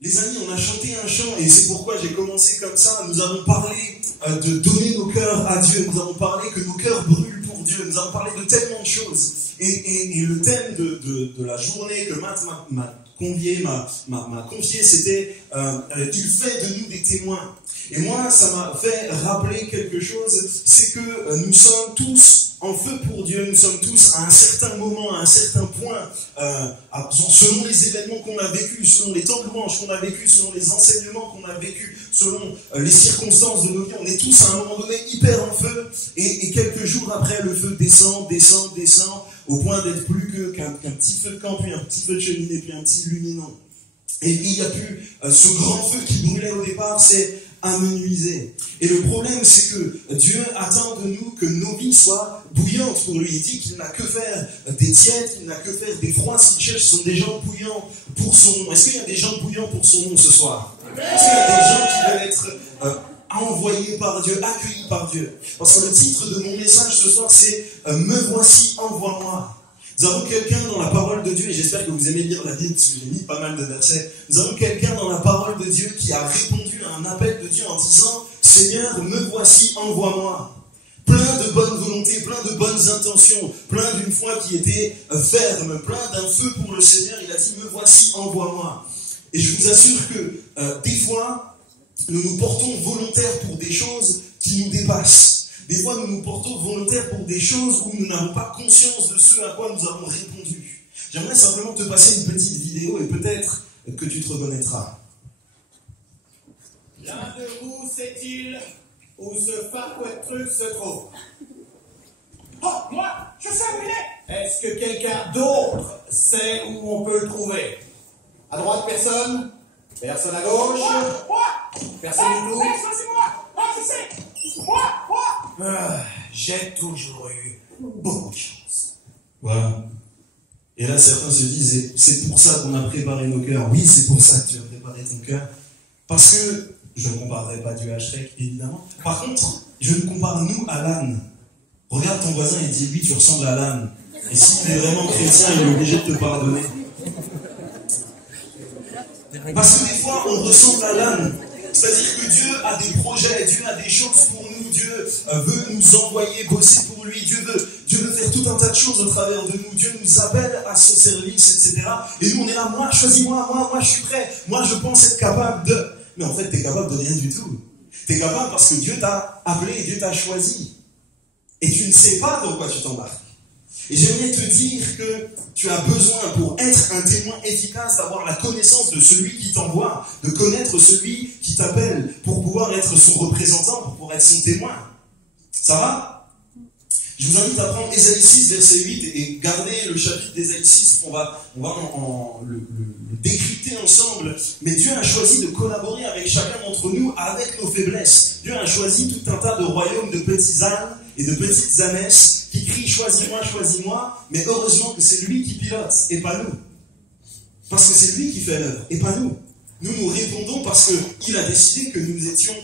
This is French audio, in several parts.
Les amis, on a chanté un chant et c'est pourquoi j'ai commencé comme ça. Nous avons parlé de donner nos cœurs à Dieu. Nous avons parlé que nos cœurs brûlent pour Dieu. Nous avons parlé de tellement de choses. Et le thème de la journée que Matt m'a confié, c'était il fait de nous des témoins. Et moi, ça m'a fait rappeler quelque chose, c'est que nous sommes tous en feu pour Dieu, nous sommes tous à un certain moment, à un certain point, selon les événements qu'on a vécus, selon les temps de louange qu'on a vécus, selon les enseignements qu'on a vécus, selon les circonstances de nos vies, on est tous à un moment donné hyper en feu, et quelques jours après, le feu descend, au point d'être plus qu'un petit feu de camp, puis un petit feu de cheminée, puis un petit luminant. Et il n'y a plus ce grand feu qui brûlait au départ, c'est amenuisé. Et le problème, c'est que Dieu attend de nous que nos vies soient bouillantes pour lui. Il dit qu'il n'a que faire des tièdes, qu'il n'a que faire des froids. S'il cherche, ce sont des gens bouillants pour son nom. Est-ce qu'il y a des gens bouillants pour son nom ce soir? Est-ce qu'il y a des gens qui veulent être envoyés par Dieu, accueillis par Dieu? Parce que le titre de mon message ce soir, c'est « Me voici, envoie-moi ». Nous avons quelqu'un dans la parole de Dieu, et j'espère que vous aimez lire la Bible, parce que j'ai mis pas mal de versets. Nous avons quelqu'un dans la parole de Dieu qui a répondu à un appel de Dieu en disant « Seigneur, me voici, envoie-moi ». Plein de bonne volonté, plein de bonnes intentions, plein d'une foi qui était ferme, plein d'un feu pour le Seigneur. Il a dit « Me voici, envoie-moi ». Et je vous assure que des fois, nous nous portons volontaires pour des choses qui nous dépassent. Des fois, nous nous portons volontaires pour des choses où nous n'avons pas conscience de ce à quoi nous avons répondu. J'aimerais simplement te passer une petite vidéo et peut-être que tu te reconnaîtras. L'un de vous sait-il où ce farfouet truc se trouve? Oh, moi, je sais où il est! Est-ce que quelqu'un d'autre sait où on peut le trouver? À droite, personne? Personne à gauche? Moi! Personne du tout? C'est moi! Moi, je sais! Moi! J'ai toujours eu beaucoup de chance. Voilà. Et là, certains se disent, c'est pour ça qu'on a préparé nos cœurs. Oui, c'est pour ça que tu as préparé ton cœur. Parce que, je ne comparerai pas Dieu à Shrek, évidemment. Par contre, je me compare nous à l'âne. Regarde ton voisin et dis, oui, tu ressembles à l'âne. Et s'il est vraiment chrétien, il est obligé de te pardonner. Parce que des fois, on ressemble à l'âne. C'est-à-dire que Dieu a des projets, Dieu a des choses pour nous, Dieu veut nous envoyer bosser pour lui, Dieu veut faire tout un tas de choses au travers de nous, Dieu nous appelle à son service, etc. Et nous on est là, moi choisis-moi, moi je suis prêt, moi je pense être capable de... Mais en fait tu es capable de rien du tout. Tu es capable parce que Dieu t'a appelé et Dieu t'a choisi. Et tu ne sais pas dans quoi tu t'embarques. Et j'aimerais te dire que tu as besoin, pour être un témoin efficace, d'avoir la connaissance de celui qui t'envoie, de connaître celui qui t'appelle, pour pouvoir être son représentant, pour pouvoir être son témoin. Ça va? Je vous invite à prendre Ésaïe 6, verset 8, et garder le chapitre d'Ésaïe 6, on va le décrypter ensemble. Mais Dieu a choisi de collaborer avec chacun d'entre nous, avec nos faiblesses. Dieu a choisi tout un tas de royaumes de petits ânes et de petites ânesses qui crient « Choisis-moi », mais heureusement que c'est lui qui pilote, et pas nous. Parce que c'est lui qui fait l'œuvre, et pas nous. Nous répondons parce qu'il a décidé que nous étions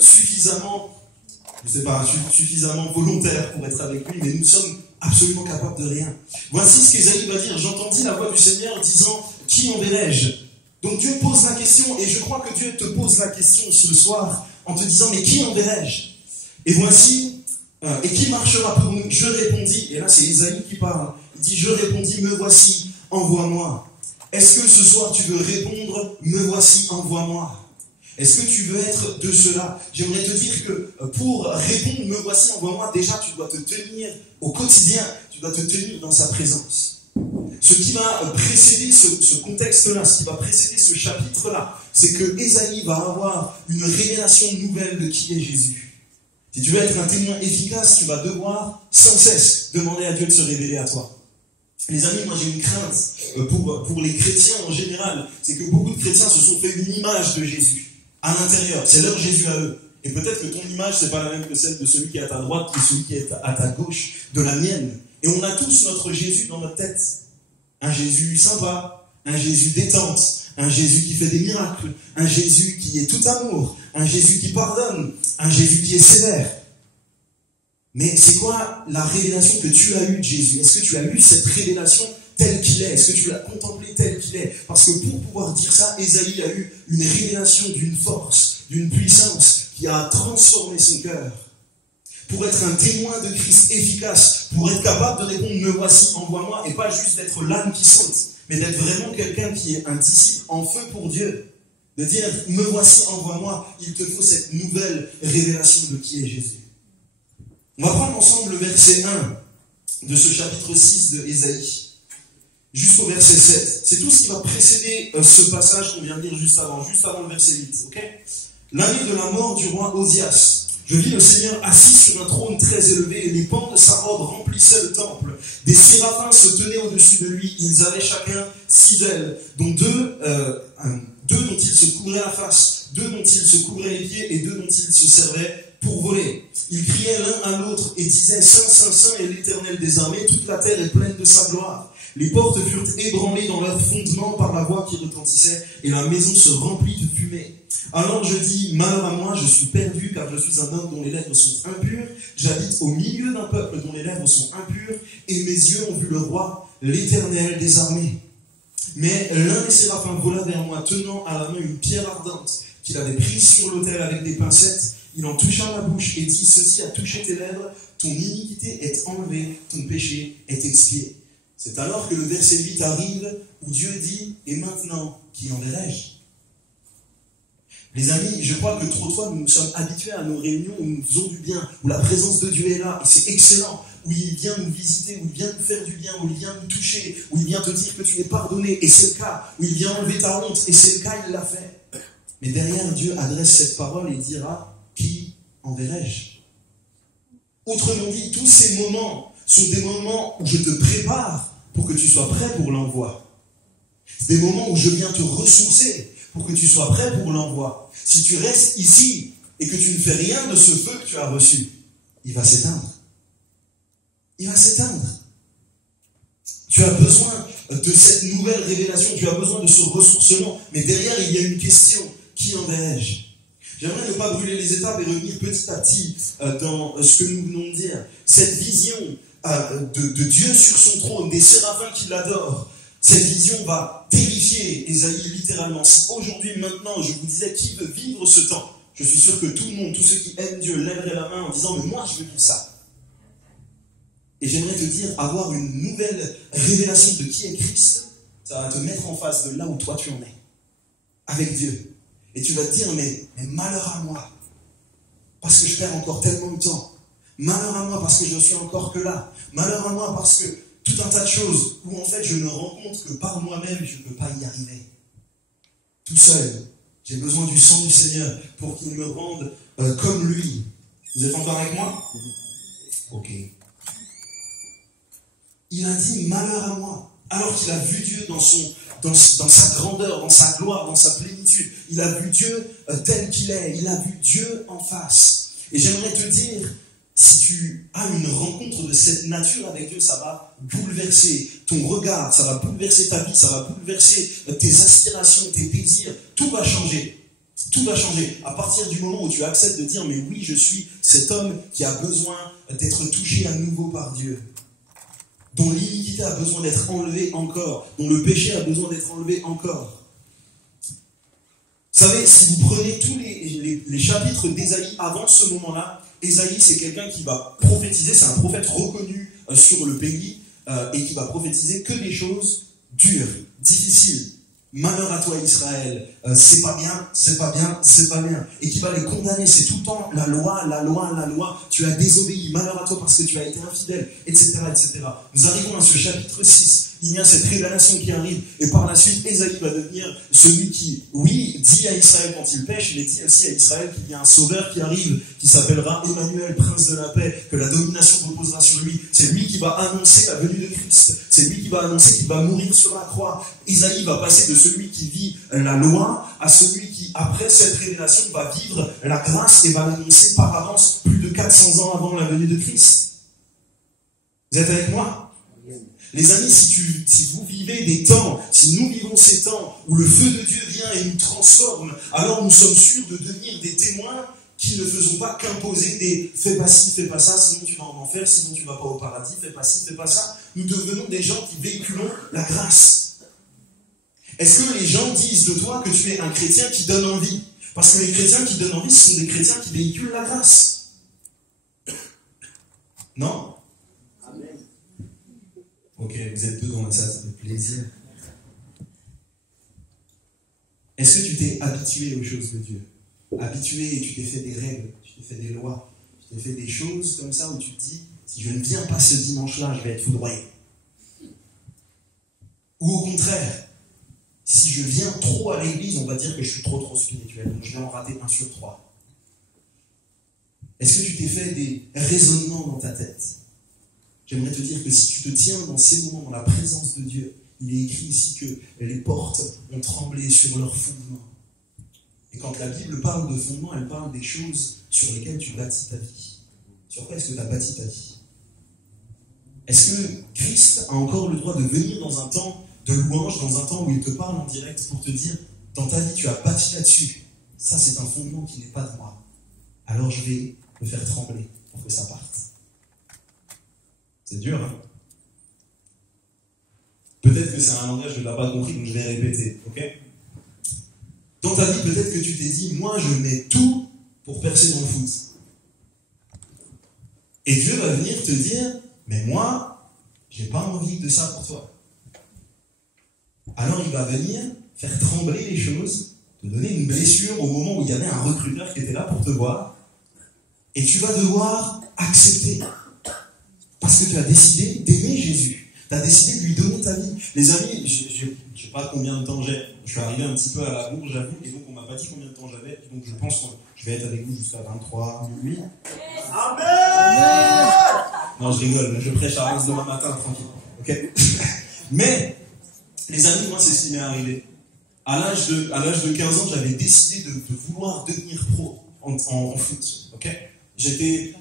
suffisamment volontaires pour être avec lui, mais nous sommes absolument capables de rien. Voici ce qu'Ésaïe va dire. « J'entendis la voix du Seigneur disant « Qui enverrai-je » Donc Dieu pose la question, et je crois que Dieu te pose la question ce soir en te disant « Mais qui enverrai-je » Et voici... Et qui marchera pour nous? Je répondis, et là c'est Ésaïe qui parle, il dit, je répondis, me voici, envoie-moi. Est-ce que ce soir tu veux répondre, me voici, envoie-moi? Est-ce que tu veux être de cela? J'aimerais te dire que pour répondre, me voici, envoie-moi, déjà tu dois te tenir au quotidien, tu dois te tenir dans sa présence. Ce qui va précéder ce contexte-là, ce qui va précéder ce chapitre-là, c'est que Ésaïe va avoir une révélation nouvelle de qui est Jésus. Si tu veux être un témoin efficace, tu vas devoir sans cesse demander à Dieu de se révéler à toi. Les amis, moi j'ai une crainte pour les chrétiens en général, c'est que beaucoup de chrétiens se sont fait une image de Jésus à l'intérieur. C'est leur Jésus à eux. Et peut-être que ton image, c'est pas la même que celle de celui qui est à ta droite, que celui qui est à ta gauche, de la mienne. Et on a tous notre Jésus dans notre tête. Un Jésus sympa, un Jésus détente, un Jésus qui fait des miracles, un Jésus qui est tout amour, un Jésus qui pardonne, un Jésus qui est sévère. Mais c'est quoi la révélation que tu as eue de Jésus? Est-ce que tu as eu cette révélation tel qu'il est? Est-ce que tu l'as contemplé tel qu'il est? Parce que pour pouvoir dire ça, Ésaïe a eu une révélation d'une force, d'une puissance qui a transformé son cœur. Pour être un témoin de Christ efficace, pour être capable de répondre « Me voici, envoie-moi » et pas juste d'être l'âme qui saute, mais d'être vraiment quelqu'un qui est un disciple en feu pour Dieu. De dire « Me voici, envoie-moi », il te faut cette nouvelle révélation de qui est Jésus. On va prendre ensemble le verset 1 de ce chapitre 6 de Ésaïe, jusqu'au verset 7. C'est tout ce qui va précéder ce passage qu'on vient de lire juste avant le verset 8. Okay? L'année de la mort du roi Osias, je vis le Seigneur assis sur un trône très élevé, et les pans de sa robe remplissaient le temple. Des séraphins se tenaient au-dessus de lui, ils avaient chacun 6 ailes, dont deux dont ils se couvraient la face, 2 dont ils se couvraient les pieds, et 2 dont ils se servaient pour voler. Ils criaient l'un à l'autre et disaient « Saint, Saint, Saint est l'Éternel des armées, toute la terre est pleine de sa gloire. » Les portes furent ébranlées dans leurs fondements par la voix qui retentissait, et la maison se remplit de fumée. Alors je dis, malheur à moi, je suis perdu, car je suis un homme dont les lèvres sont impures. J'habite au milieu d'un peuple dont les lèvres sont impures, et mes yeux ont vu le roi, l'Éternel des armées. Mais l'un des séraphins vola vers moi, tenant à la main une pierre ardente, qu'il avait prise sur l'autel avec des pincettes. Il en toucha ma bouche et dit, ceci a touché tes lèvres, ton iniquité est enlevée, ton péché est expié. C'est alors que le verset 8 arrive, où Dieu dit, et maintenant, qui enverrai-je? Les amis, je crois que trop de fois, nous sommes habitués à nos réunions où nous faisons du bien, où la présence de Dieu est là, et c'est excellent, où il vient nous visiter, où il vient nous faire du bien, où il vient nous toucher, où il vient te dire que tu es pardonné, et c'est le cas, où il vient enlever ta honte, et c'est le cas, il l'a fait. Mais derrière, Dieu adresse cette parole et dira, qui enverrai-je? Autrement dit, tous ces moments sont des moments où je te prépare pour que tu sois prêt pour l'envoi. C'est des moments où je viens te ressourcer pour que tu sois prêt pour l'envoi. Si tu restes ici et que tu ne fais rien de ce feu que tu as reçu, il va s'éteindre. Il va s'éteindre. Tu as besoin de cette nouvelle révélation, tu as besoin de ce ressourcement. Mais derrière, il y a une question. Qui enverrai-je? J'aimerais ne pas brûler les étapes et revenir petit à petit dans ce que nous venons de dire. Cette vision de Dieu sur son trône, des séraphins qui l'adorent, cette vision va terrifier Ésaïe littéralement. Si aujourd'hui, maintenant, je vous disais qui veut vivre ce temps, je suis sûr que tout le monde, tous ceux qui aiment Dieu, lèveraient la main en disant « Mais moi, je veux vivre ça ». Et j'aimerais te dire, avoir une nouvelle révélation de qui est Christ, ça va te mettre en face de là où toi tu en es, avec Dieu. Et tu vas te dire, mais malheur à moi, parce que je perds encore tellement de temps. Malheur à moi, parce que je suis encore que là. Malheur à moi, parce que tout un tas de choses où en fait je ne rends compte que par moi-même, je ne peux pas y arriver. Tout seul, j'ai besoin du sang du Seigneur pour qu'il me rende comme lui. Vous êtes encore avec moi? Ok. Il a dit, malheur à moi, alors qu'il a vu Dieu dans sa grandeur, dans sa gloire, dans sa plénitude. Il a vu Dieu tel qu'il est. Il a vu Dieu en face. Et j'aimerais te dire, si tu as une rencontre de cette nature avec Dieu, ça va bouleverser ton regard, ça va bouleverser ta vie, ça va bouleverser tes aspirations, tes désirs. Tout va changer. Tout va changer. À partir du moment où tu acceptes de dire, mais oui, je suis cet homme qui a besoin d'être touché à nouveau par Dieu, dont l'iniquité a besoin d'être enlevée encore, dont le péché a besoin d'être enlevé encore. Vous savez, si vous prenez tous les chapitres d'Ésaïe avant ce moment-là, Ésaïe, c'est quelqu'un qui va prophétiser, c'est un prophète reconnu sur le pays, et qui va prophétiser que des choses dures, difficiles. Malheur à toi Israël, c'est pas bien, c'est pas bien, c'est pas bien. Et qui va les condamner, c'est tout le temps la loi, la loi, la loi. Tu as désobéi, malheur à toi parce que tu as été infidèle, etc., etc. Nous arrivons à ce chapitre 6. Il y a cette révélation qui arrive, et par la suite, Ésaïe va devenir celui qui, oui, dit à Israël quand il pêche, mais dit aussi à Israël qu'il y a un sauveur qui arrive, qui s'appellera Emmanuel, prince de la paix, que la domination reposera sur lui. C'est lui qui va annoncer la venue de Christ. C'est lui qui va annoncer qu'il va mourir sur la croix. Ésaïe va passer de celui qui vit la loi à celui qui, après cette révélation, va vivre la grâce et va l'annoncer par avance plus de 400 ans avant la venue de Christ. Vous êtes avec moi? Les amis, si vous vivez des temps, si nous vivons ces temps où le feu de Dieu vient et nous transforme, alors nous sommes sûrs de devenir des témoins qui ne faisons pas qu'imposer des fais pas ci, fais pas ça, sinon tu vas en enfer, sinon tu vas pas au paradis, fais pas ci, fais pas ça. Nous devenons des gens qui véhiculons la grâce. Est-ce que les gens disent de toi que tu es un chrétien qui donne envie? Parce que les chrétiens qui donnent envie, ce sont des chrétiens qui véhiculent la grâce. Non? Amen. Ok, vous êtes deux dans la salle, ça fait plaisir. Est-ce que tu t'es habitué aux choses de Dieu? Habitué et tu t'es fait des règles, tu t'es fait des lois, tu t'es fait des choses comme ça où tu te dis, si je ne viens pas ce dimanche-là, je vais être foudroyé. Ou au contraire, si je viens trop à l'église, on va dire que je suis trop spirituel, donc je vais en rater 1 sur 3. Est-ce que tu t'es fait des raisonnements dans ta tête? J'aimerais te dire que si tu te tiens dans ces moments, dans la présence de Dieu, il est écrit ici que les portes ont tremblé sur leurs fondements. Et quand la Bible parle de fondements, elle parle des choses sur lesquelles tu bâtis ta vie. Sur quoi est-ce que tu as bâti ta vie? Est-ce que Christ a encore le droit de venir dans un temps de louange, dans un temps où il te parle en direct pour te dire, dans ta vie, tu as bâti là-dessus. Ça, c'est un fondement qui n'est pas de moi. Alors je vais me faire trembler pour que ça parte. C'est dur, hein? Peut-être que c'est un langage que tu n'as pas compris, donc je vais répéter, ok? Dans ta vie, peut-être que tu t'es dit, moi, je mets tout pour percer dans le foot. Et Dieu va venir te dire, mais moi, j'ai pas envie de ça pour toi. Alors il va venir faire trembler les choses, te donner une blessure au moment où il y avait un recruteur qui était là pour te voir, et tu vas devoir accepter. Parce que tu as décidé d'aimer Jésus. Tu as décidé de lui donner ta vie. Les amis, je ne sais pas combien de temps j'ai. Je suis arrivé un petit peu à la bourre, j'avoue, et donc on m'a pas dit combien de temps j'avais. Donc je pense que je vais être avec vous jusqu'à 23 minuit. Amen! Non, je rigole, je prêche à 11 demain matin, tranquille. Ok? Mais, les amis, moi, c'est ce qui m'est arrivé. À l'âge de 15 ans, j'avais décidé de vouloir devenir pro en foot. Ok? J'étais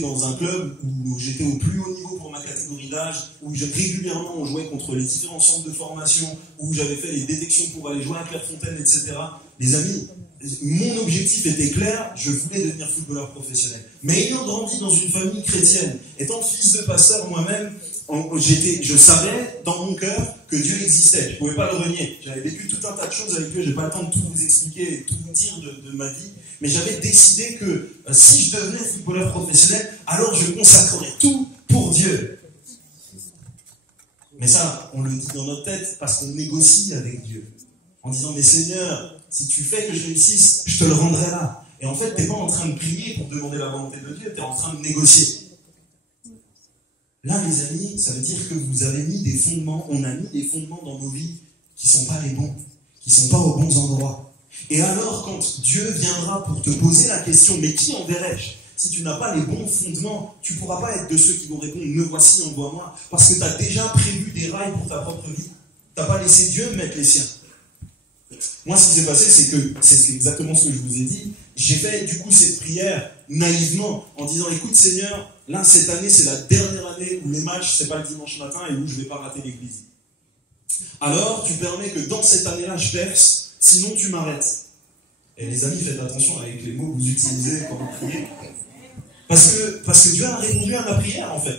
dans un club où j'étais au plus haut niveau pour ma catégorie d'âge, où régulièrement on jouait contre les différents centres de formation, où j'avais fait les détections pour aller jouer à Clairefontaine, etc. Les amis, mon objectif était clair, je voulais devenir footballeur professionnel. Mais ayant grandi dans une famille chrétienne, étant fils de pasteur moi-même, je savais dans mon cœur que Dieu existait. Je ne pouvais pas le renier. J'avais vécu tout un tas de choses avec Dieu, je n'ai pas le temps de tout vous expliquer et tout vous dire de ma vie. Mais j'avais décidé que si je devenais footballeur professionnel, alors je consacrerais tout pour Dieu. Mais ça, on le dit dans notre tête parce qu'on négocie avec Dieu. En disant, mais Seigneur, si tu fais que je réussisse, je te le rendrai là. Et en fait, tu n'es pas en train de prier pour demander la volonté de Dieu, tu es en train de négocier. Là, les amis, ça veut dire que vous avez mis des fondements, on a mis des fondements dans nos vies qui ne sont pas les bons, qui ne sont pas aux bons endroits. Et alors, quand Dieu viendra pour te poser la question, mais qui enverrai-je? Si tu n'as pas les bons fondements, tu ne pourras pas être de ceux qui vont répondre, me voici, envoie-moi, parce que tu as déjà prévu des rails pour ta propre vie. Tu n'as pas laissé Dieu mettre les siens. Moi, ce qui s'est passé, c'est exactement ce que je vous ai dit. J'ai fait du coup cette prière naïvement en disant, écoute Seigneur, là cette année c'est la dernière année où les matchs c'est pas le dimanche matin et où je vais pas rater l'église. Alors tu permets que dans cette année-là je perce, sinon tu m'arrêtes. Et les amis, faites attention avec les mots que vous utilisez quand vous priez. Parce que Dieu a répondu à ma prière en fait.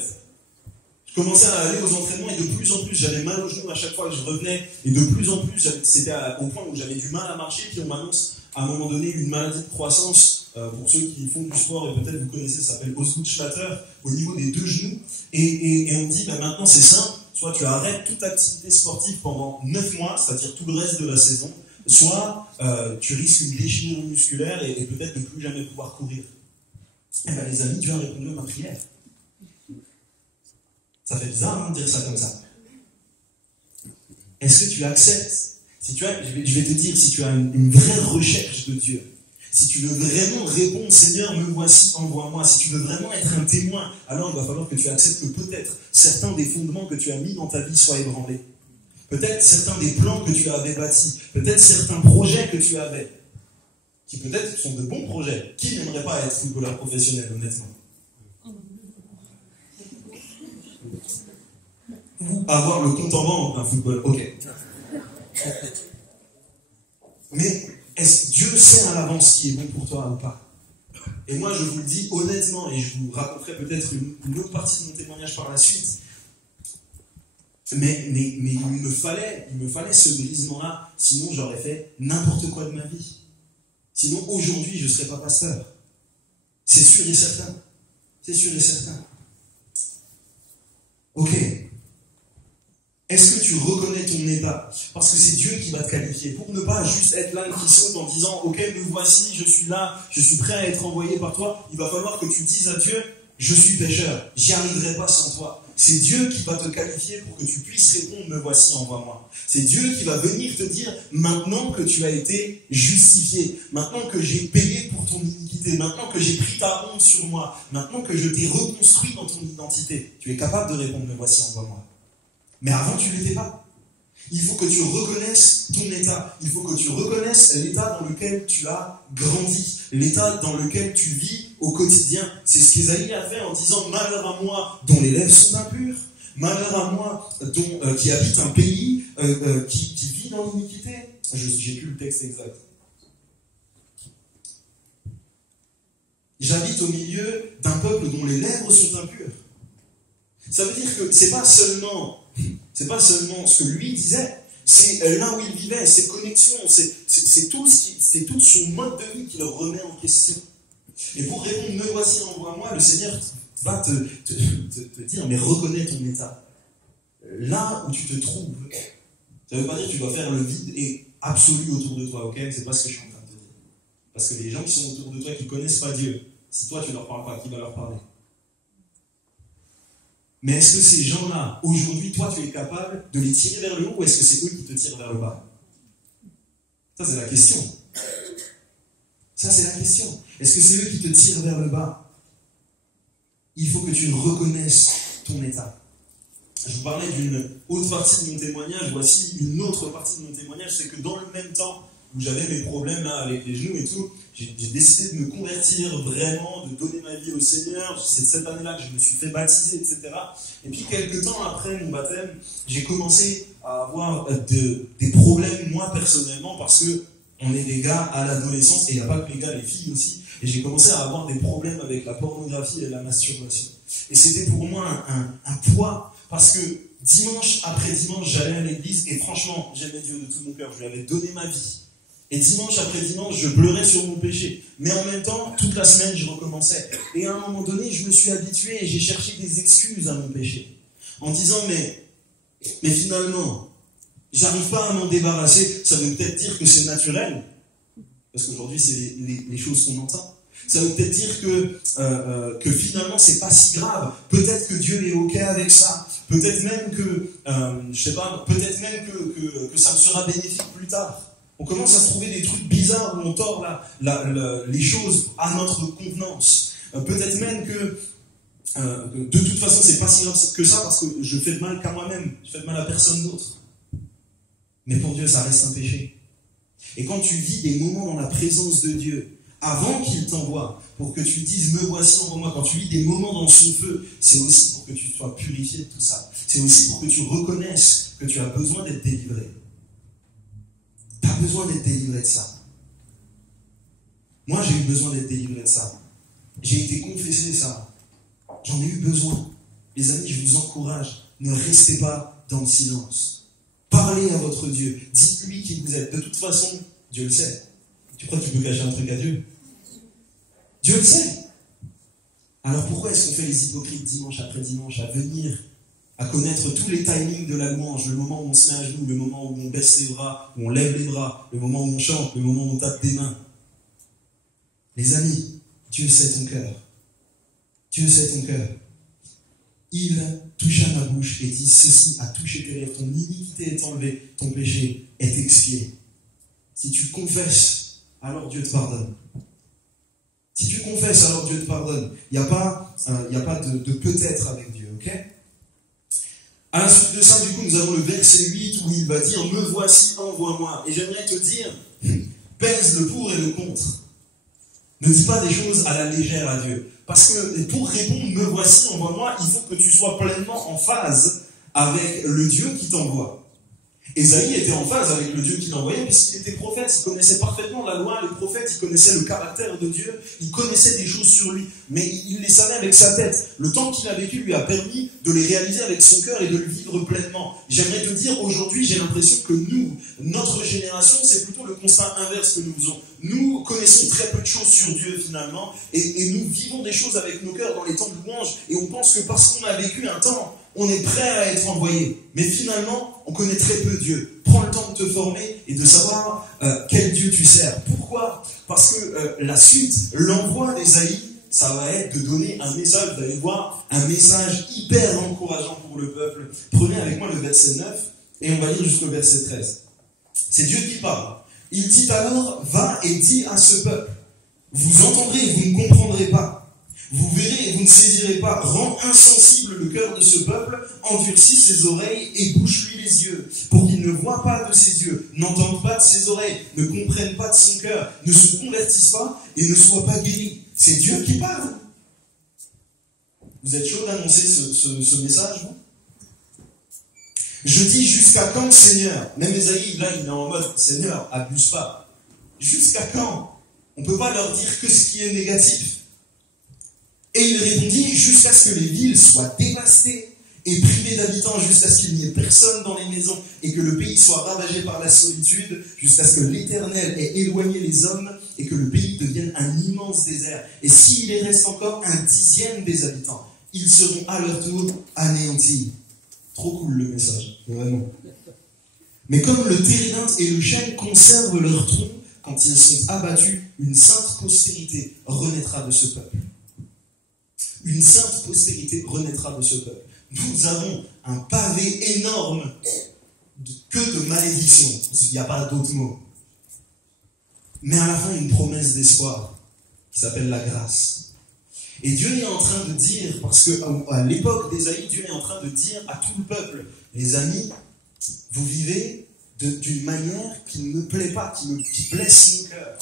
Je commençais à aller aux entraînements et de plus en plus, j'avais mal aux genoux à chaque fois que je revenais. Et de plus en plus, c'était au point où j'avais du mal à marcher. Puis on m'annonce à un moment donné une maladie de croissance. Pour ceux qui font du sport, et peut-être vous connaissez, ça s'appelle Osgood-Schlatter, au niveau des 2 genoux. Et on me dit, maintenant c'est simple, soit tu arrêtes toute activité sportive pendant 9 mois, c'est-à-dire tout le reste de la saison, soit tu risques une déchirure musculaire et peut-être ne plus jamais pouvoir courir. Et bien les amis, Dieu a répondu à ma prière. Ça fait bizarre de dire ça comme ça. Est-ce que tu acceptes? Si tu as, je vais te dire, si tu as une vraie recherche de Dieu, si tu veux vraiment répondre, Seigneur, me voici, envoie-moi, si tu veux vraiment être un témoin, alors il va falloir que tu acceptes que peut-être certains des fondements que tu as mis dans ta vie soient ébranlés. Peut-être certains des plans que tu avais bâtis, peut-être certains projets que tu avais, qui peut-être sont de bons projets. Qui n'aimerait pas être footballeur professionnel, honnêtement? Ou avoir le compte en banque d'un football, ok. Mais est-ce que Dieu sait à l'avance ce qui est bon pour toi ou pas? Et moi, je vous le dis honnêtement, et je vous raconterai peut-être une autre partie de mon témoignage par la suite, mais il me fallait ce brisement-là, sinon j'aurais fait n'importe quoi de ma vie. Sinon, aujourd'hui, je ne serais pas pasteur. C'est sûr et certain. C'est sûr et certain. Ok. Est-ce que tu reconnais ton état? Parce que c'est Dieu qui va te qualifier. Pour ne pas juste être l'âne qui saute en disant « Ok, me voici, je suis là, je suis prêt à être envoyé par toi », il va falloir que tu dises à Dieu « Je suis pécheur, j'y arriverai pas sans toi ». C'est Dieu qui va te qualifier pour que tu puisses répondre « Me voici, envoie-moi ». C'est Dieu qui va venir te dire « Maintenant que tu as été justifié, maintenant que j'ai payé pour ton iniquité, maintenant que j'ai pris ta honte sur moi, maintenant que je t'ai reconstruit dans ton identité, tu es capable de répondre « Me voici, envoie-moi ». Mais avant, tu ne l'étais pas. Il faut que tu reconnaisses ton état. Il faut que tu reconnaisses l'état dans lequel tu as grandi, l'état dans lequel tu vis au quotidien. C'est ce qu'Ésaïe a fait en disant « Malheur à moi dont les lèvres sont impures, malheur à moi qui habite un pays qui vit dans l'iniquité. » J'ai plus le texte exact. J'habite au milieu d'un peuple dont les lèvres sont impures. Ça veut dire que c'est pas seulement ce que lui disait, c'est là où il vivait, ses connexions, c'est tout son mode de vie qui le remet en question. Et pour répondre « Me voici, envoie-moi », le Seigneur va te dire « Mais reconnais ton état. » Là où tu te trouves, ça ne veut pas dire que tu dois faire le vide et absolu autour de toi, ok? C'est pas ce que je suis en train de te dire. Parce que les gens qui sont autour de toi, qui ne connaissent pas Dieu, si toi tu ne leur parles pas, qui va leur parler? Mais est-ce que ces gens-là, aujourd'hui, toi, tu es capable de les tirer vers le haut ou est-ce que c'est eux qui te tirent vers le bas? Ça, c'est la question. Ça, c'est la question. Est-ce que c'est eux qui te tirent vers le bas? Il faut que tu reconnaisses ton état. Je vous parlais d'une autre partie de mon témoignage. Voici une autre partie de mon témoignage. C'est que dans le même temps où j'avais mes problèmes là avec les genoux et tout, j'ai décidé de me convertir vraiment, de donner ma vie au Seigneur. C'est cette année-là que je me suis fait baptiser, etc. Et puis quelques temps après mon baptême, j'ai commencé à avoir des problèmes, moi personnellement, parce que on est des gars à l'adolescence, et il n'y a pas que les gars, les filles aussi. Et j'ai commencé à avoir des problèmes avec la pornographie et la masturbation. Et c'était pour moi un poids, parce que dimanche après dimanche, j'allais à l'église, et franchement, j'aimais Dieu de tout mon cœur, je lui avais donné ma vie. Et dimanche après dimanche, je pleurais sur mon péché. Mais en même temps, toute la semaine, je recommençais. Et à un moment donné, je me suis habitué et j'ai cherché des excuses à mon péché. En disant, mais finalement, j'arrive pas à m'en débarrasser. Ça veut peut-être dire que c'est naturel. Parce qu'aujourd'hui, c'est les choses qu'on entend. Ça veut peut-être dire que finalement, c'est pas si grave. Peut-être que Dieu est OK avec ça. Peut-être même que, peut-être même que ça me sera bénéfique plus tard. On commence à se trouver des trucs bizarres où on tord les choses à notre convenance. Peut-être même que de toute façon c'est pas si grave que ça parce que je fais de mal qu'à moi-même, je fais de mal à personne d'autre. Mais pour Dieu ça reste un péché. Et quand tu vis des moments dans la présence de Dieu, avant qu'il t'envoie, pour que tu dises « Me voici, envoie-moi », quand tu vis des moments dans son feu, c'est aussi pour que tu sois purifié de tout ça. C'est aussi pour que tu reconnaisses que tu as besoin d'être délivré. Tu as besoin d'être délivré de ça. Moi, j'ai eu besoin d'être délivré de ça. J'ai été confessé ça. J'en ai eu besoin. Les amis, je vous encourage, ne restez pas dans le silence. Parlez à votre Dieu. Dites-lui qui vous êtes. De toute façon, Dieu le sait. Tu crois que tu peux cacher un truc à Dieu? Dieu le sait. Alors pourquoi est-ce qu'on fait les hypocrites dimanche après dimanche à venir à connaître tous les timings de la louange, le moment où on se met à genoux, le moment où on baisse les bras, où on lève les bras, le moment où on chante, le moment où on tape des mains. Les amis, Dieu sait ton cœur. Dieu sait ton cœur. Il toucha ma bouche et dit, ceci a touché tes lèvres, ton iniquité est enlevée, ton péché est expié. Si tu confesses, alors Dieu te pardonne. Si tu confesses, alors Dieu te pardonne. Il n'y a pas de peut-être avec Dieu, ok? À la suite de ça, du coup, nous avons le verset 8 où il va dire « Me voici, envoie-moi ». Et j'aimerais te dire, pèse le pour et le contre. Ne dis pas des choses à la légère à Dieu. Parce que pour répondre « Me voici, envoie-moi », il faut que tu sois pleinement en phase avec le Dieu qui t'envoie. Ésaïe était en phase avec le Dieu qu'il envoyait, puisqu'il était prophète, il connaissait parfaitement la loi, les prophètes, il connaissait le caractère de Dieu, il connaissait des choses sur lui, mais il les savait avec sa tête. Le temps qu'il a vécu lui a permis de les réaliser avec son cœur et de le vivre pleinement. J'aimerais te dire, aujourd'hui, j'ai l'impression que nous, notre génération, c'est plutôt le constat inverse que nous faisons. Nous connaissons très peu de choses sur Dieu finalement, et nous vivons des choses avec nos cœurs dans les temps de louange, et on pense que parce qu'on a vécu un temps, on est prêt à être envoyé. Mais finalement, on connaît très peu Dieu. Prends le temps de te former et de savoir quel Dieu tu sers. Pourquoi ? Parce que la suite, l'envoi d'Ésaïe, ça va être de donner un message, vous allez voir, un message hyper encourageant pour le peuple. Prenez avec moi le verset 9 et on va lire jusqu'au verset 13. C'est Dieu qui parle. Il dit alors, va et dis à ce peuple, vous entendrez et vous ne comprendrez pas. Vous verrez et vous ne saisirez pas. Rends insensible le cœur de ce peuple, endurcis ses oreilles et bouche-lui les yeux, pour qu'il ne voie pas de ses yeux, n'entende pas de ses oreilles, ne comprenne pas de son cœur, ne se convertisse pas et ne soit pas guéri. C'est Dieu qui parle. Vous êtes chaud d'annoncer ce message, vous ? Je dis, jusqu'à quand, Seigneur ? Même Ésaïe, là, il est en mode, Seigneur, abuse pas. Jusqu'à quand ? On ne peut pas leur dire que ce qui est négatif. Et il répondit, jusqu'à ce que les villes soient dévastées et privées d'habitants, jusqu'à ce qu'il n'y ait personne dans les maisons et que le pays soit ravagé par la solitude, jusqu'à ce que l'Éternel ait éloigné les hommes et que le pays devienne un immense désert. Et s'il y reste encore 1/10 des habitants, ils seront à leur tour anéantis. Trop cool le message, vraiment. Mais comme le térébenth et le chêne conservent leur tronc, quand ils sont abattus, une sainte postérité renaîtra de ce peuple. Une sainte postérité renaîtra de ce peuple. Nous avons un pavé énorme que de malédiction. Il n'y a pas d'autre mot. Mais à la fin, une promesse d'espoir qui s'appelle la grâce. Et Dieu est en train de dire, parce qu'à l'époque d'Ésaïe, Dieu est en train de dire à tout le peuple, les amis, vous vivez d'une manière qui ne me plaît pas, qui blesse mon cœur.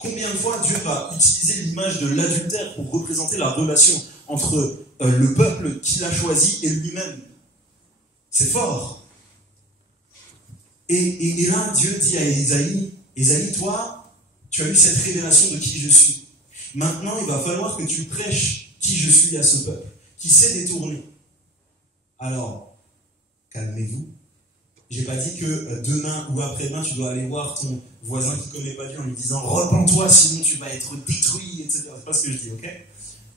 Combien de fois Dieu va utiliser l'image de l'adultère pour représenter la relation entre le peuple qu'il a choisi et lui-même? C'est fort. Et là, Dieu dit à Ésaïe, Ésaïe, toi, tu as eu cette révélation de qui je suis. Maintenant, il va falloir que tu prêches qui je suis à ce peuple, qui s'est détourné. Alors, calmez-vous. J'ai pas dit que demain ou après-demain, tu dois aller voir ton voisin qui connaît pas Dieu en lui disant « Repends-toi, sinon tu vas être détruit, etc. » C'est pas ce que je dis, ok ?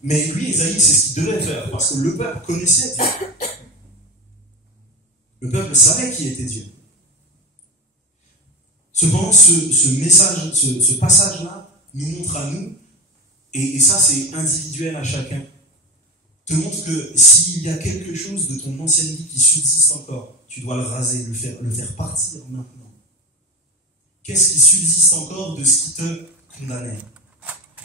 Mais lui, Ésaïe, c'est ce qu'il devait faire, parce que le peuple connaissait Dieu. Le peuple savait qui était Dieu. Cependant, ce message, ce passage-là, nous montre à nous, et ça c'est individuel à chacun, te montre que s'il y a quelque chose de ton ancienne vie qui subsiste encore, tu dois le raser, le faire partir maintenant. Qu'est-ce qui subsiste encore de ce qui te condamnait ?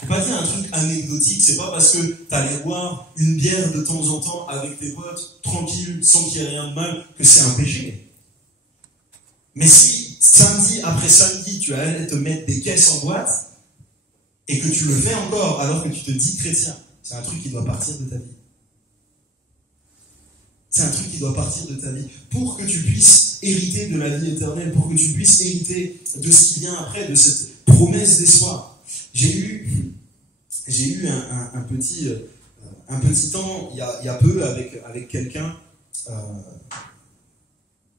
Je ne vais pas dire un truc anecdotique, c'est pas parce que tu allais boire une bière de temps en temps avec tes potes, tranquille, sans qu'il y ait rien de mal, que c'est un péché. Mais si, samedi après samedi, tu allais te mettre des caisses en boîte, et que tu le fais encore alors que tu te dis chrétien, c'est un truc qui doit partir de ta vie. C'est un truc qui doit partir de ta vie pour que tu puisses hériter de la vie éternelle, pour que tu puisses hériter de ce qui vient après, de cette promesse d'espoir. J'ai eu un petit temps, il y a peu, avec quelqu'un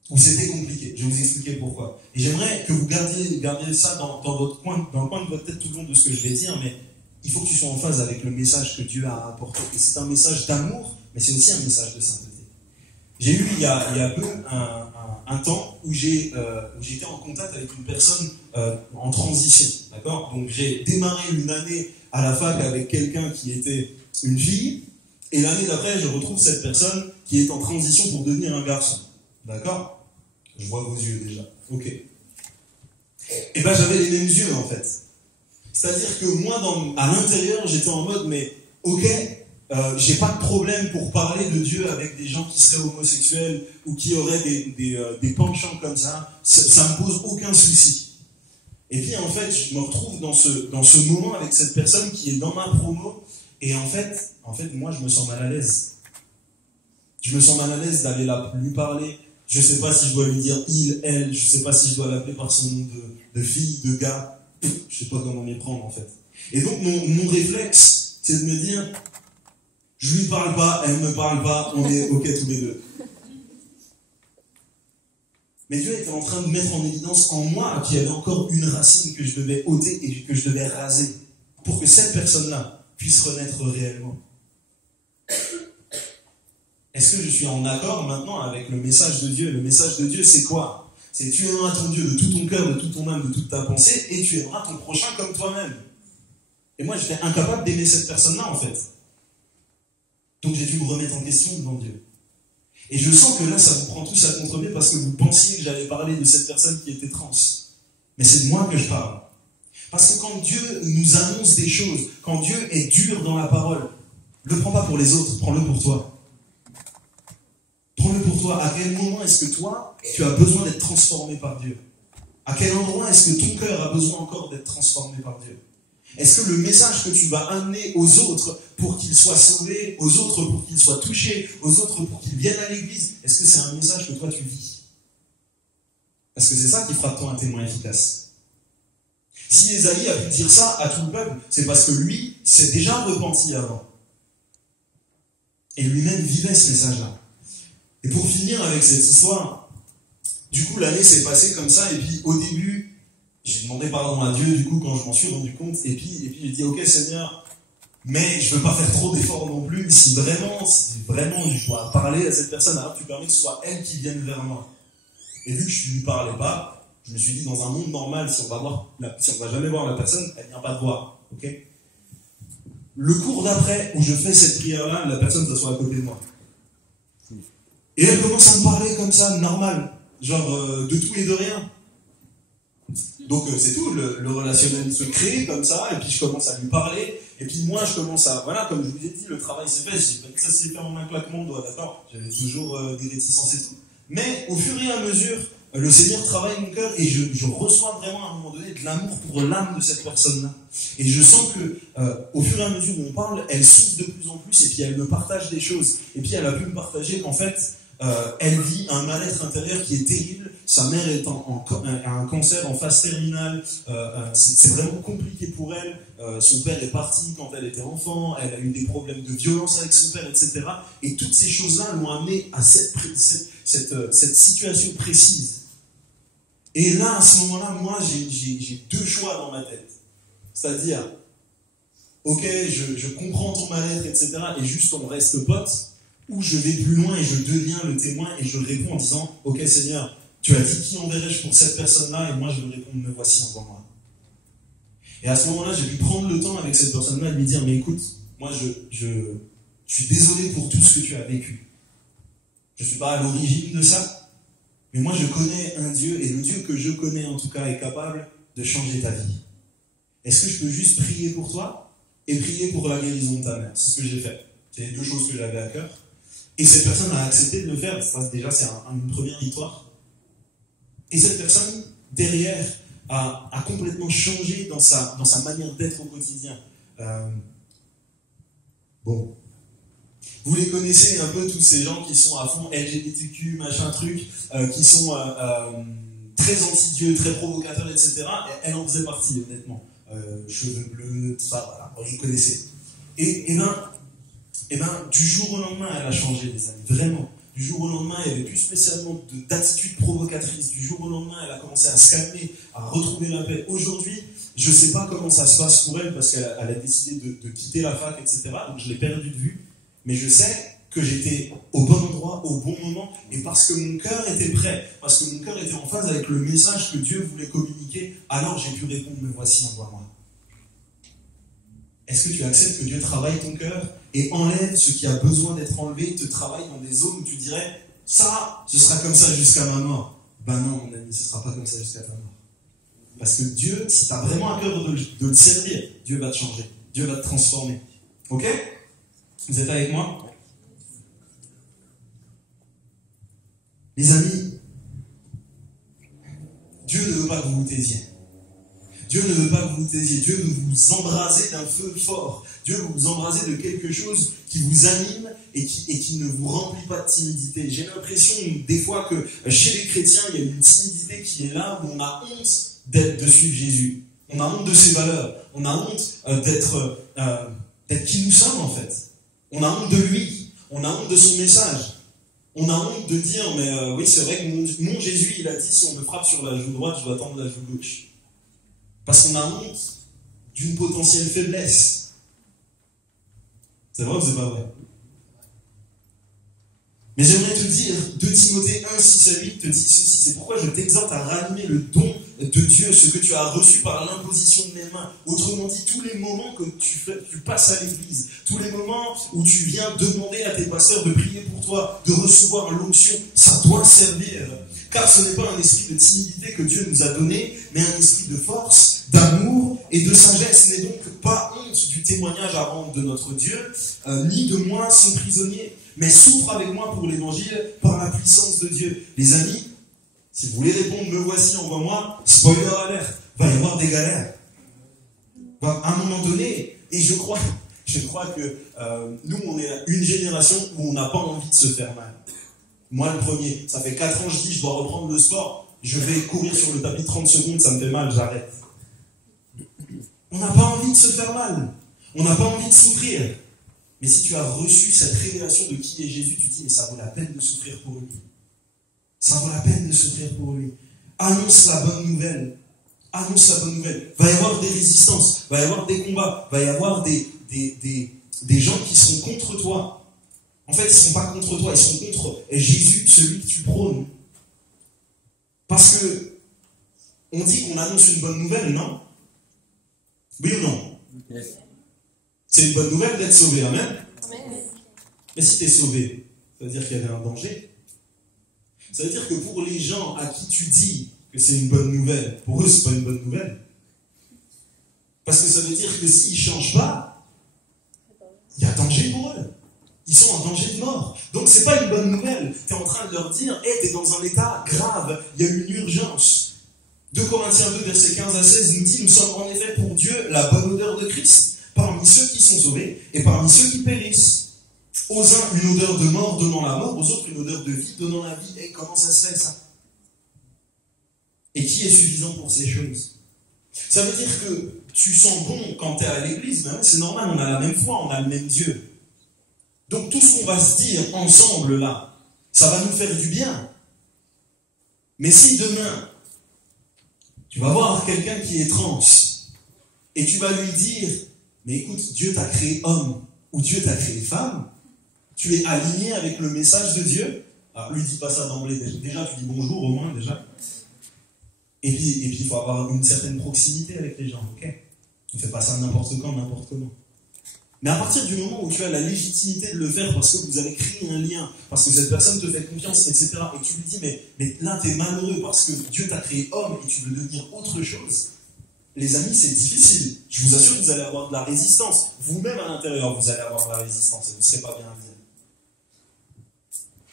où c'était compliqué. Je vais vous expliquer pourquoi. Et j'aimerais que vous gardiez ça dans le coin de votre tête tout le long de ce que je vais dire, mais il faut que tu sois en phase avec le message que Dieu a apporté. Et c'est un message d'amour, mais c'est aussi un message de sainteté. J'ai eu il y a peu un temps où j'étais en contact avec une personne en transition, d'accord ? Donc j'ai démarré une année à la fac avec quelqu'un qui était une fille, et l'année d'après, je retrouve cette personne qui est en transition pour devenir un garçon, d'accord ? Je vois vos yeux déjà, ok. Et ben j'avais les mêmes yeux en fait. C'est-à-dire que moi, à l'intérieur, j'étais en mode, mais ok, j'ai pas de problème pour parler de Dieu avec des gens qui seraient homosexuels ou qui auraient des penchants comme ça me pose aucun souci. Et puis en fait, je me retrouve dans ce moment avec cette personne qui est dans ma promo, et en fait, moi je me sens mal à l'aise. Je me sens mal à l'aise d'aller lui parler Je ne sais pas si je dois lui dire il, elle, je ne sais pas si je dois l'appeler par son nom de fille, de gars. Je ne sais pas comment m'y prendre en fait. Et donc mon réflexe, c'est de me dire, je lui parle pas, elle me parle pas, on est ok tous les deux. Mais Dieu était en train de mettre en évidence en moi qu'il y avait encore une racine que je devais ôter et que je devais raser pour que cette personne-là puisse renaître réellement. Est-ce que je suis en accord maintenant avec le message de Dieu? Le message de Dieu, c'est quoi? C'est tu aimeras ton Dieu de tout ton cœur, de toute ton âme, de toute ta pensée, et tu aimeras ton prochain comme toi-même. Et moi, j'étais incapable d'aimer cette personne-là, en fait. Donc j'ai dû me remettre en question devant Dieu. Et je sens que là, ça vous prend tous à contre-pied parce que vous pensiez que j'allais parler de cette personne qui était trans. Mais c'est de moi que je parle. Parce que quand Dieu nous annonce des choses, quand Dieu est dur dans la parole, ne le prends pas pour les autres, prends-le pour toi. Prends-le pour toi. À quel moment est-ce que toi, tu as besoin d'être transformé par Dieu? À quel endroit est-ce que ton cœur a besoin encore d'être transformé par Dieu? Est-ce que le message que tu vas amener aux autres pour qu'ils soient sauvés, aux autres pour qu'ils soient touchés, aux autres pour qu'ils viennent à l'église, est-ce que c'est un message que toi tu vis? Parce que c'est ça qui fera de toi un témoin efficace. Si Ésaïe a pu dire ça à tout le peuple, c'est parce que lui s'est déjà repenti avant. Et lui-même vivait ce message-là. Et pour finir avec cette histoire, du coup l'année s'est passée comme ça, et puis au début, j'ai demandé pardon à Dieu, du coup, quand je m'en suis rendu compte, et puis j'ai dit, ok Seigneur, mais je veux pas faire trop d'efforts non plus, si vraiment je dois parler à cette personne, alors tu permets que ce soit elle qui vienne vers moi. Et vu que je lui parlais pas, je me suis dit, dans un monde normal, si on va jamais voir la personne, elle vient pas te voir, ok? Le cours d'après, où je fais cette prière-là, la personne s'assoit à côté de moi. Et elle commence à me parler comme ça, normal, genre de tout et de rien. Donc c'est tout, le relationnel se crée comme ça, et puis je commence à lui parler, et puis moi je commence à, voilà, comme je vous ai dit, le travail s'est fait, j'ai pas dit que ça s'est fait en un claquement de doigts, d'accord, j'avais toujours des réticences et tout. Mais au fur et à mesure, le Seigneur travaille mon cœur, et je reçois vraiment à un moment donné de l'amour pour l'âme de cette personne-là. Et je sens que au fur et à mesure où on parle, elle souffre de plus en plus, et puis elle me partage des choses, et puis elle a pu me partager qu'en fait, elle vit un mal-être intérieur qui est terrible. Sa mère a un cancer en phase terminale. C'est vraiment compliqué pour elle. Son père est parti quand elle était enfant. Elle a eu des problèmes de violence avec son père, etc. Et toutes ces choses-là l'ont amenée à cette situation précise. Et là, à ce moment-là, moi, j'ai deux choix dans ma tête. C'est-à-dire, ok, je comprends ton mal-être, etc. Et juste on reste potes. Ou je vais plus loin et je deviens le témoin et je réponds en disant « Ok Seigneur, tu as dit qui enverrai-je pour cette personne-là » et moi je lui réponds « Me voici, envoie moi ». Et à ce moment-là, j'ai pu prendre le temps avec cette personne-là et lui dire « Mais écoute, moi je suis désolé pour tout ce que tu as vécu. Je ne suis pas à l'origine de ça, mais moi je connais un Dieu et le Dieu que je connais en tout cas est capable de changer ta vie. Est-ce que je peux juste prier pour toi et prier pour la guérison de ta mère ?» C'est ce que j'ai fait. C'est les deux choses que j'avais à cœur. Et cette personne a accepté de le faire. Ça, déjà, c'est une première victoire. Et cette personne, derrière, a complètement changé dans sa manière d'être au quotidien. Bon. Vous les connaissez un peu, tous ces gens qui sont à fond LGBTQ, machin truc, qui sont très anti-Dieu, très provocateurs, etc. Et elle en faisait partie, honnêtement. Cheveux bleus, tout ça, voilà. Vous les connaissez. Et ben, du jour au lendemain, elle a changé, les amis, vraiment. Du jour au lendemain, il n'y avait plus spécialement d'attitude provocatrice. Du jour au lendemain, elle a commencé à se calmer, à retrouver la paix. Aujourd'hui, je ne sais pas comment ça se passe pour elle, parce qu'elle a décidé de quitter la fac, etc. Donc je l'ai perdu de vue. Mais je sais que j'étais au bon endroit, au bon moment, et parce que mon cœur était prêt, parce que mon cœur était en phase avec le message que Dieu voulait communiquer, alors j'ai pu répondre, me voici, envoie-moi. Est-ce que tu acceptes que Dieu travaille ton cœur et enlève ce qui a besoin d'être enlevé, te travaille dans des zones où tu dirais, ça, ce sera comme ça jusqu'à ma mort. Ben non, mon ami, ce ne sera pas comme ça jusqu'à ta mort. Parce que Dieu, si tu as vraiment à cœur de le servir, Dieu va te changer, Dieu va te transformer. Ok? Vous êtes avec moi? Les amis, Dieu ne veut pas que vous vous taisiez. Dieu ne veut pas que vous vous taisiez. Dieu veut vous embraser d'un feu fort. Dieu veut vous embraser de quelque chose qui vous anime et qui ne vous remplit pas de timidité. J'ai l'impression des fois que chez les chrétiens, il y a une timidité qui est là où on a honte de suivre Jésus. On a honte de ses valeurs. On a honte d'être qui nous sommes en fait. On a honte de lui. On a honte de son message. On a honte de dire, mais oui, c'est vrai que mon Jésus, il a dit, si on me frappe sur la joue droite, je dois tendre la joue gauche. Parce qu'on a honte d'une potentielle faiblesse. C'est vrai ou c'est pas vrai? Mais j'aimerais te dire, 2 Timothée 1, 6 à 8 te dit ceci, c'est pourquoi je t'exhorte à ranimer le don de Dieu, ce que tu as reçu par l'imposition de mes mains. Autrement dit, tous les moments que tu passes à l'église, tous les moments où tu viens demander à tes pasteurs de prier pour toi, de recevoir l'onction, ça doit servir. Car ce n'est pas un esprit de timidité que Dieu nous a donné, mais un esprit de force, d'amour et de sagesse. N'aie donc pas honte du témoignage à rendre de notre Dieu, ni de moi son prisonnier, mais souffre avec moi pour l'évangile par la puissance de Dieu. Les amis, si vous voulez répondre, me voici, envoie-moi, spoiler alert, va y avoir des galères. À un moment donné, et je crois que nous, on est une génération où on n'a pas envie de se faire mal. Moi, le premier, ça fait 4 ans, je dis, je dois reprendre le sport, je vais courir sur le tapis 30 secondes, ça me fait mal, j'arrête. On n'a pas envie de se faire mal. On n'a pas envie de souffrir. Mais si tu as reçu cette révélation de qui est Jésus, tu te dis, mais ça vaut la peine de souffrir pour lui. Ça vaut la peine de souffrir pour lui. Annonce la bonne nouvelle. Annonce la bonne nouvelle. Va y avoir des résistances, va y avoir des combats, va y avoir des gens qui seront contre toi. En fait, ils ne sont pas contre toi, ils sont contre Jésus, celui que tu prônes. Parce que on dit qu'on annonce une bonne nouvelle, non? Oui ou non? Yes. C'est une bonne nouvelle d'être sauvé, amen? Amen. Mais si tu es sauvé, ça veut dire qu'il y avait un danger. Ça veut dire que pour les gens à qui tu dis que c'est une bonne nouvelle, pour eux, c'est pas une bonne nouvelle. Parce que ça veut dire que s'ils ne changent pas, il y a danger pour eux. Ils sont en danger de mort. Donc c'est pas une bonne nouvelle. Tu es en train de leur dire, hey, tu es dans un état grave, il y a une urgence. 2 Corinthiens 2, versets 15 à 16 nous dit, nous sommes en effet pour Dieu la bonne odeur de Christ, parmi ceux qui sont sauvés et parmi ceux qui périssent. Aux uns, une odeur de mort donnant la mort, aux autres, une odeur de vie donnant la vie. Et comment ça se fait, ça? Et qui est suffisant pour ces choses? Ça veut dire que tu sens bon quand tu es à l'église, ben c'est normal, on a la même foi, on a le même Dieu. Donc tout ce qu'on va se dire ensemble là, ça va nous faire du bien. Mais si demain, tu vas voir quelqu'un qui est trans, et tu vas lui dire, mais écoute, Dieu t'a créé homme, ou Dieu t'a créé femme, tu es aligné avec le message de Dieu. Alors lui dis pas ça d'emblée, déjà tu dis bonjour au moins déjà. Et puis il faut avoir une certaine proximité avec les gens, ok? Tu ne fais pas ça n'importe quand, n'importe comment. Mais à partir du moment où tu as la légitimité de le faire parce que vous avez créé un lien, parce que cette personne te fait confiance, etc., et tu lui dis, mais là t'es malheureux parce que Dieu t'a créé homme et tu veux devenir autre chose, les amis, c'est difficile. Je vous assure que vous allez avoir de la résistance. Vous-même à l'intérieur, vous allez avoir de la résistance et vous ne serez pas bien à dire.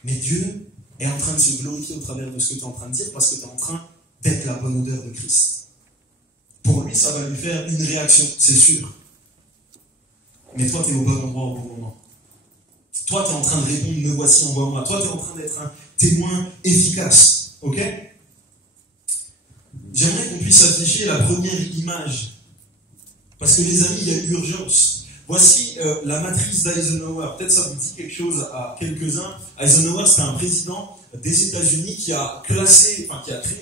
Mais Dieu est en train de se glorifier au travers de ce que tu es en train de dire parce que tu es en train d'être la bonne odeur de Christ. Pour lui, ça va lui faire une réaction, c'est sûr. Mais toi, tu es au bon endroit au bon moment. Toi, tu es en train de répondre, me voici, envoie-moi. Toi, tu es en train d'être un témoin efficace. Ok? J'aimerais qu'on puisse afficher la première image. Parce que les amis, il y a urgence. Voici la matrice d'Eisenhower. Peut-être ça vous dit quelque chose à quelques-uns. Eisenhower, c'est un président des États-Unis qui a créé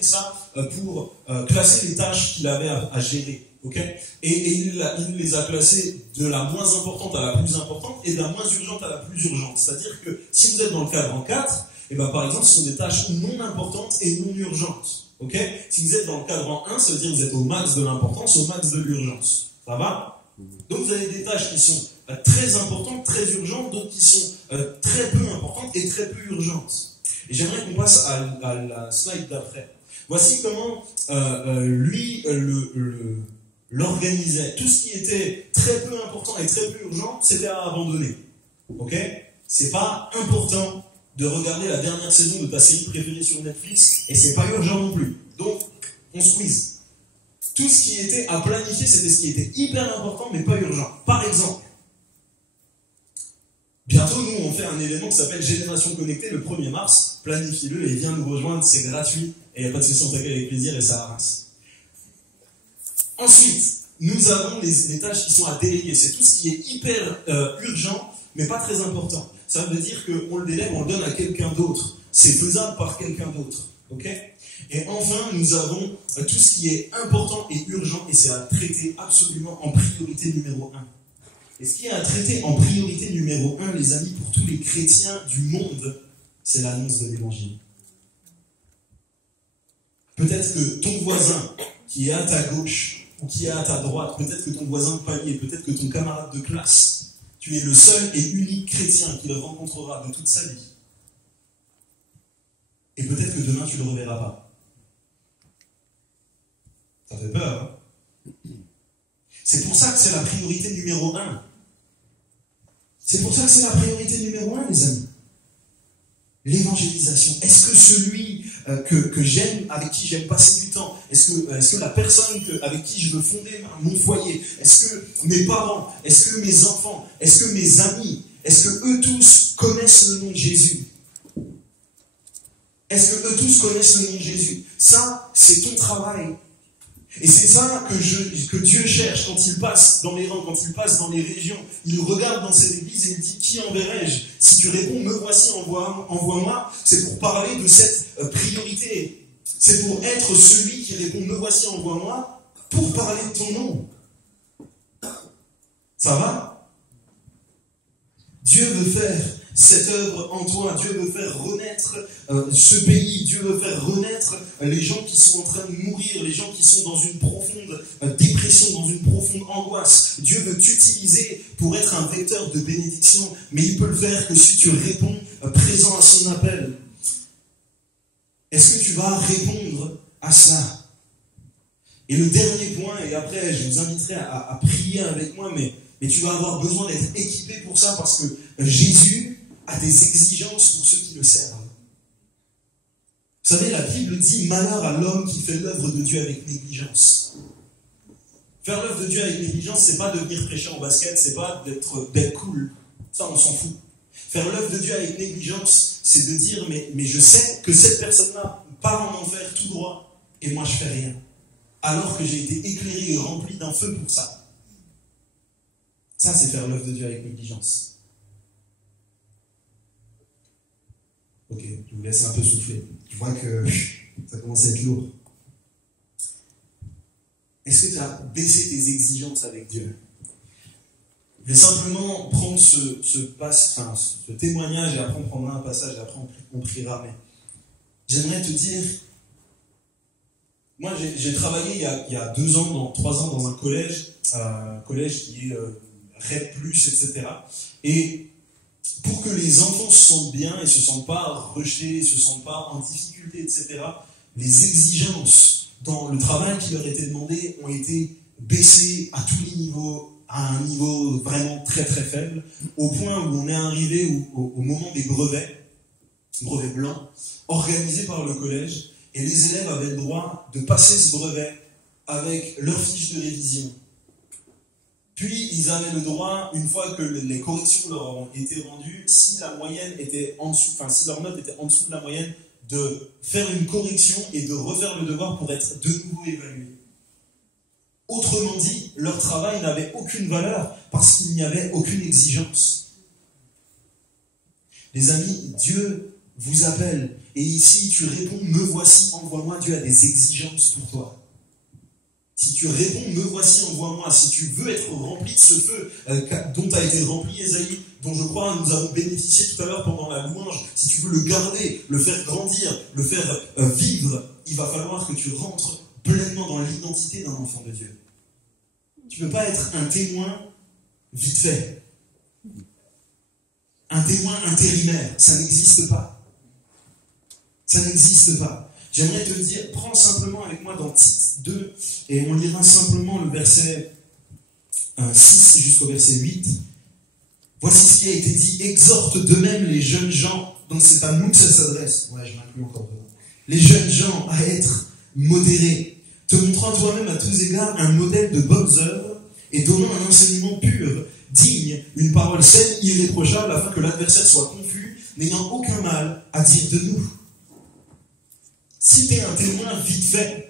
ça pour classer les tâches qu'il avait à gérer. Okay? Et il les a classées de la moins importante à la plus importante et de la moins urgente à la plus urgente. C'est-à-dire que si vous êtes dans le cadran 4, et ben par exemple, ce sont des tâches non importantes et non urgentes. Okay? Si vous êtes dans le cadran 1, ça veut dire que vous êtes au max de l'importance, au max de l'urgence. Ça va? Donc vous avez des tâches qui sont très importantes, très urgentes, d'autres qui sont très peu importantes et très peu urgentes. Et j'aimerais qu'on passe à la slide d'après. Voici comment lui l'organisait. Tout ce qui était très peu important et très peu urgent, c'était à abandonner. Ok? C'est pas important de regarder la dernière saison de ta série préférée sur Netflix et c'est pas urgent non plus. Donc, on squeeze. Tout ce qui était à planifier, c'était ce qui était hyper important, mais pas urgent. Par exemple, bientôt, nous, on fait un événement qui s'appelle Génération Connectée le 1er mars. Planifiez-le et viens nous rejoindre, c'est gratuit. Et il n'y a pas de session, on t'accueille avec plaisir et ça avance. Ensuite, nous avons les tâches qui sont à déléguer. C'est tout ce qui est hyper urgent, mais pas très important. Ça veut dire qu'on le délègue, on le donne à quelqu'un d'autre. C'est faisable par quelqu'un d'autre. Ok ? Et enfin, nous avons tout ce qui est important et urgent, et c'est à traiter absolument en priorité numéro 1. Et ce qui est à traiter en priorité numéro 1, les amis, pour tous les chrétiens du monde, c'est l'annonce de l'évangile. Peut-être que ton voisin qui est à ta gauche ou qui est à ta droite, peut-être que ton voisin de palier, peut-être que ton camarade de classe, tu es le seul et unique chrétien qu'il rencontrera de toute sa vie. Et peut-être que demain tu ne le reverras pas. Ça fait peur, hein? C'est pour ça que c'est la priorité numéro 1. C'est pour ça que c'est la priorité numéro 1, les amis. L'évangélisation. Est-ce que celui que j'aime, avec qui j'aime passer du temps, est-ce que la personne avec qui je veux fonder mon foyer, est-ce que mes parents, est-ce que mes enfants, est-ce que mes amis, est-ce que eux tous connaissent le nom de Jésus? Est-ce que eux tous connaissent le nom de Jésus? Ça, c'est ton travail. Et c'est ça que Dieu cherche quand il passe dans les rangs, quand il passe dans les régions. Il regarde dans cette église et il dit: qui enverrai-je? Si tu réponds: me voici, envoie-moi, c'est pour parler de cette priorité. C'est pour être celui qui répond: me voici, envoie-moi, pour parler de ton nom. Ça va? Dieu veut faire cette œuvre en toi. Dieu veut faire renaître ce pays. Dieu veut faire renaître les gens qui sont en train de mourir, les gens qui sont dans une profonde dépression, dans une profonde angoisse. Dieu veut t'utiliser pour être un vecteur de bénédiction, mais il peut le faire que si tu réponds présent à son appel. Est-ce que tu vas répondre à ça? Et le dernier point, et après je vous inviterai à prier avec moi, mais tu vas avoir besoin d'être équipé pour ça, parce que Jésus a des exigences pour ceux qui le servent. Vous savez, la Bible dit: malheur à l'homme qui fait l'œuvre de Dieu avec négligence. Faire l'œuvre de Dieu avec négligence, c'est pas de venir prêcher en basket, c'est pas d'être cool. Ça, on s'en fout. Faire l'œuvre de Dieu avec négligence, c'est de dire: mais je sais que cette personne-là part en enfer tout droit, et moi je fais rien. Alors que j'ai été éclairé et rempli d'un feu pour ça. Ça, c'est faire l'œuvre de Dieu avec négligence. Ok, je vous laisse un peu souffler. Je vois que ça commence à être lourd. Est-ce que tu as baissé tes exigences avec Dieu? Je vais simplement prendre ce témoignage, et après on prendra un passage, et après on priera. Mais j'aimerais te dire, moi j'ai travaillé il y a 3 ans dans un collège qui est RED+, etc. Et pour que les enfants se sentent bien et ne se sentent pas rejetés, ne se sentent pas en difficulté, etc., les exigences dans le travail qui leur était demandé ont été baissées à tous les niveaux, à un niveau vraiment très très faible, au point où on est arrivé au moment des brevets blancs, organisés par le collège, et les élèves avaient le droit de passer ce brevet avec leur fiche de révision. Puis, ils avaient le droit, une fois que les corrections leur ont été rendues, si la moyenne était en dessous, si leur note était en dessous de la moyenne, de faire une correction et de refaire le devoir pour être de nouveau évalué. Autrement dit, leur travail n'avait aucune valeur parce qu'il n'y avait aucune exigence. Les amis, Dieu vous appelle, et ici tu réponds: me voici, envoie-moi. Dieu a des exigences pour toi. Si tu réponds: me voici, envoie-moi, si tu veux être rempli de ce feu dont a été rempli Ésaïe, dont je crois nous avons bénéficié tout à l'heure pendant la louange, si tu veux le garder, le faire grandir, le faire vivre, il va falloir que tu rentres pleinement dans l'identité d'un enfant de Dieu. Tu ne peux pas être un témoin vite fait. Un témoin intérimaire, ça n'existe pas. Ça n'existe pas. J'aimerais te dire, prends simplement avec moi dans Tite 2, et on lira simplement le verset 6 jusqu'au verset 8. Voici ce qui a été dit: exhorte de même les jeunes gens, donc c'est à nous que ça s'adresse. Ouais, je m'inclus encore dedans. Les jeunes gens à être modérés, te montrant montrant toi-même à tous égards un modèle de bonnes œuvres et donnant un enseignement pur, digne, une parole saine, irréprochable, afin que l'adversaire soit confus, n'ayant aucun mal à dire de nous. Si tu es un témoin vite fait,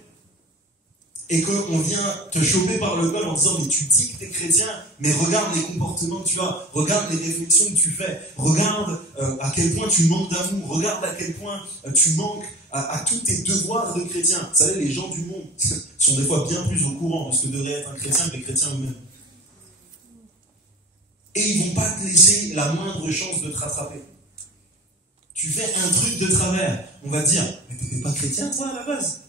et qu'on vient te choper par le col en disant mais tu dis que tu es chrétien, mais regarde les comportements que tu as, regarde les réflexions que tu fais, regarde à quel point tu manques d'amour, regarde à quel point tu manques à tous tes devoirs de chrétien. Vous savez, les gens du monde sont des fois bien plus au courant de ce que devrait être un chrétien que les chrétiens eux-mêmes. Et ils ne vont pas te laisser la moindre chance de te rattraper. Tu fais un truc de travers, on va te dire mais tu n'étais pas chrétien toi à la base.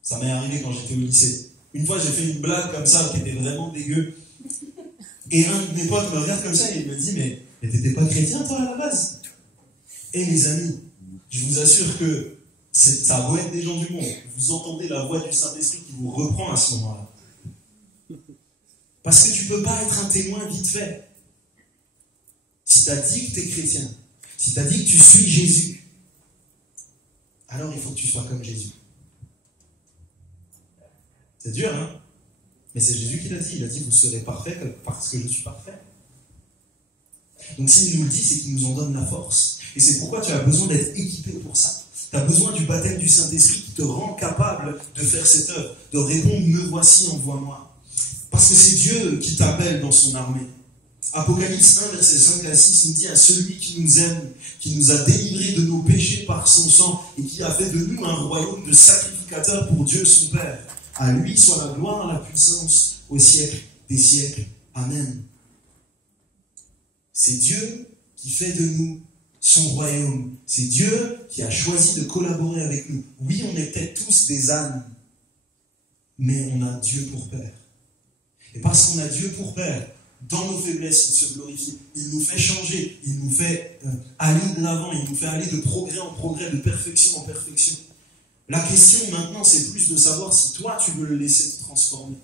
Ça m'est arrivé quand j'étais au lycée. Une fois, j'ai fait une blague comme ça, qui était vraiment dégueu. Et un de mes potes me regarde comme ça et il me dit, mais t'étais pas chrétien, toi, à la base? Et les amis, je vous assure que ça doit être des gens du monde. Vous entendez la voix du Saint-Esprit qui vous reprend à ce moment-là. Parce que tu peux pas être un témoin vite fait. Si tu as dit que tu es chrétien, si tu as dit que tu suis Jésus, alors il faut que tu sois comme Jésus. C'est dur, hein? Mais c'est Jésus qui l'a dit. Il a dit, vous serez parfaits parce que je suis parfait. Donc s'il nous le dit, c'est qu'il nous en donne la force. Et c'est pourquoi tu as besoin d'être équipé pour ça. Tu as besoin du baptême du Saint-Esprit qui te rend capable de faire cette œuvre, de répondre, me voici, envoie-moi. Parce que c'est Dieu qui t'appelle dans son armée. Apocalypse 1, versets 5 à 6 nous dit à celui qui nous aime, qui nous a délivrés de nos péchés par son sang et qui a fait de nous un royaume de sacrificateurs pour Dieu son Père. À lui soit la gloire, la puissance, au siècle des siècles. Amen. C'est Dieu qui fait de nous son royaume. C'est Dieu qui a choisi de collaborer avec nous. Oui, on est peut-être tous des ânes, mais on a Dieu pour Père. Et parce qu'on a Dieu pour Père, dans nos faiblesses, il se glorifie. Il nous fait changer, il nous fait aller de l'avant, il nous fait aller de progrès en progrès, de perfection en perfection. La question maintenant, c'est plus de savoir si toi, tu veux le laisser te transformer.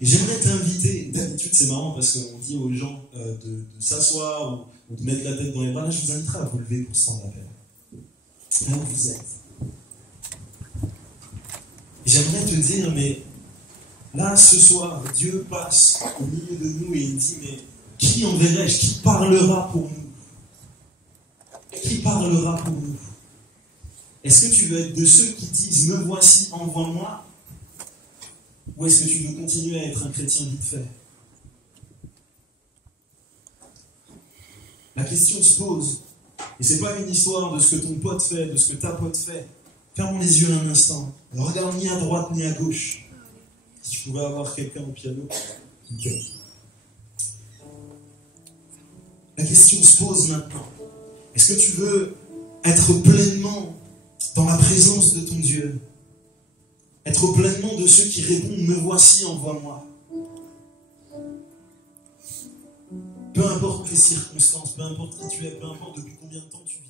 Et j'aimerais t'inviter, d'habitude c'est marrant parce qu'on dit aux gens de s'asseoir ou de mettre la tête dans les bras, là je vous inviterai à vous lever pour ce temps d'appel. Là où vous êtes. Et j'aimerais te dire, mais là ce soir, Dieu passe au milieu de nous et il dit, mais qui enverrai-je? Qui parlera pour nous? Qui parlera pour nous? Est-ce que tu veux être de ceux qui disent « Me voici, envoie-moi » ou est-ce que tu veux continuer à être un chrétien vite fait? La question se pose. Et ce n'est pas une histoire de ce que ton pote fait, de ce que ta pote fait. Fermons les yeux un instant. Ne regarde ni à droite ni à gauche. Si je pouvais avoir quelqu'un au piano. Okay. La question se pose maintenant. Est-ce que tu veux être pleinement dans la présence de ton Dieu, être pleinement de ceux qui répondent « Me voici, envoie-moi ». Peu importe les circonstances, peu importe qui tu es, peu importe depuis combien de temps tu vis.